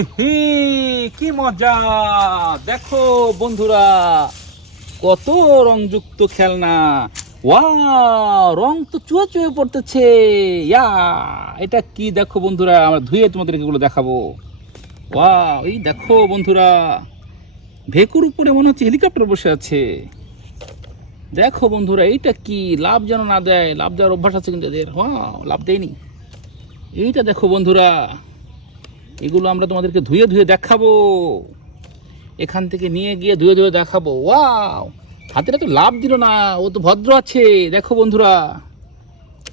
হি, কি মজা! দেখো বন্ধুরা, কত রংযুক্ত খেলনা। ওয়াও, রং তো চুয়ে চুয়ে পড়তেছে। ইয়া, এটা কি দেখো বন্ধুরা, আমরা ধুয়ে তোমাদেরকে এগুলো দেখাবো। ওয়াও, এই দেখো বন্ধুরা, ভেকুর উপরে মনে হচ্ছে হেলিকপ্টার বসে আছে। দেখো বন্ধুরা, এইটা কি, লাভ যেন না দেয়। লাভ দেওয়ার অভ্যাস আছে কিন্তু এদের। ওয়াও, লাভ দেয়নি। এইটা দেখো বন্ধুরা, এগুলো আমরা তোমাদেরকে ধুয়ে ধুয়ে দেখাবো। এখান থেকে নিয়ে গিয়ে ধুয়ে ধুয়ে দেখাবো। ওয়াও, হাতেটা তো লাভ দিল না, ও তো ভদ্র আছে। দেখো বন্ধুরা,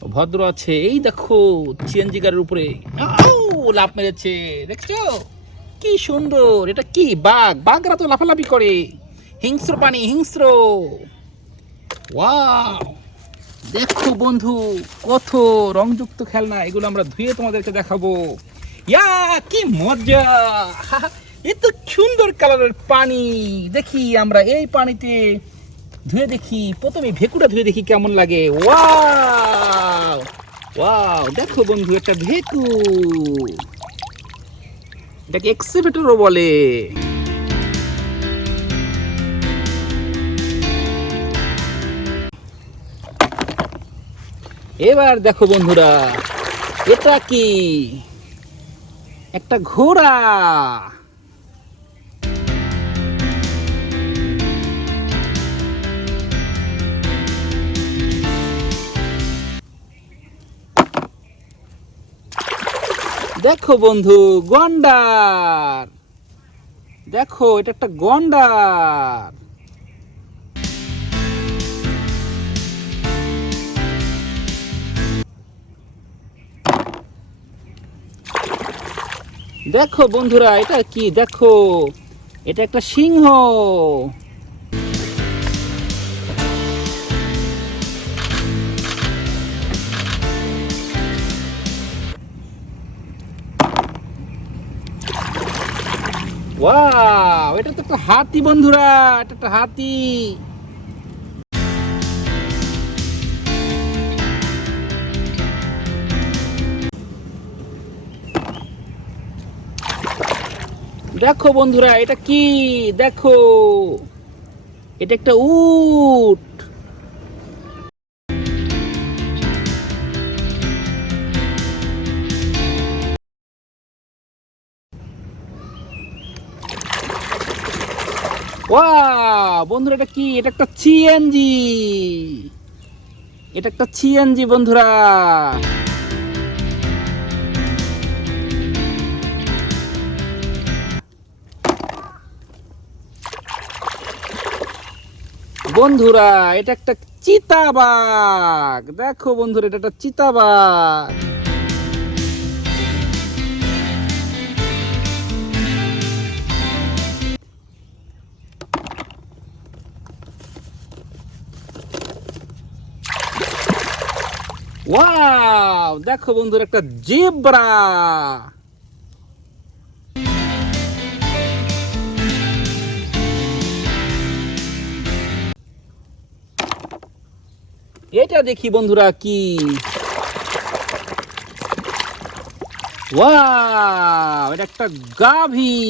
ও ভদ্র আছে। এই দেখো সিএনজি গাড়ির উপরে লাভ মেরেছে, দেখছো কি সুন্দর। এটা কি, বাঘ? বাঘরা তো লাফালাফি করে। হিংস্র প্রাণী, হিংস্র। ওয়াও, দেখো বন্ধু, কত রংযুক্ত খেলনা। এগুলো আমরা ধুয়ে তোমাদেরকে দেখাবো। ইয়া, কি মজা! এত সুন্দর কালারের পানি। দেখি আমরা এই পানিতে ধুয়ে দেখি, প্রথমে ভেকুটা ধুয়ে দেখি কেমন লাগে। ওয়াও ওয়াও, দেখো বন্ধু, একটা ভেকু। এটাকে এক্সকাভেটরও বলে। এবার দেখো বন্ধুরা, এটা কি, একটা ঘোড়া। দেখো বন্ধু, গন্ডার। দেখো, এটা একটা গন্ডার। দেখো বন্ধুরা, এটা কি, দেখো, এটা একটা সিংহ। ওয়াও, এটা তো একটা হাতি বন্ধুরা, এটা একটা হাতি। দেখো বন্ধুরা, এটা কি, দেখো, এটা একটা উট। ওয়াও বন্ধুরা, এটা কি, এটা একটা সিএনজি। এটা একটা সিএনজি বন্ধুরা। বন্ধুরা, এটা একটা চিতাবাঘ। দেখো বন্ধুরা, এটা একটা চিতাবাঘ। ওয়াও, দেখো বন্ধুরা, একটা জেব্রা। এটা দেখি বন্ধুরা, কি, ওয়াও, এটা একটা গাভী।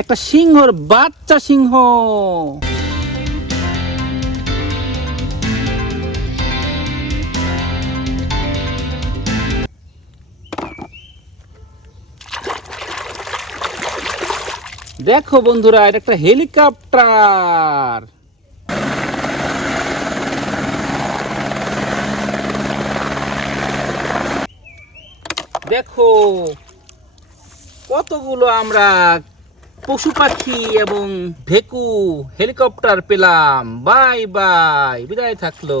একটা সিংহর বাচ্চা, সিংহ। দেখো বন্ধুরা, এটা একটা হেলিকপ্টার। দেখো কতগুলো আমরা পশু পাখি এবং ভেকু হেলিকপ্টার পেলাম। বাই বাই, বিদায় থাকলো।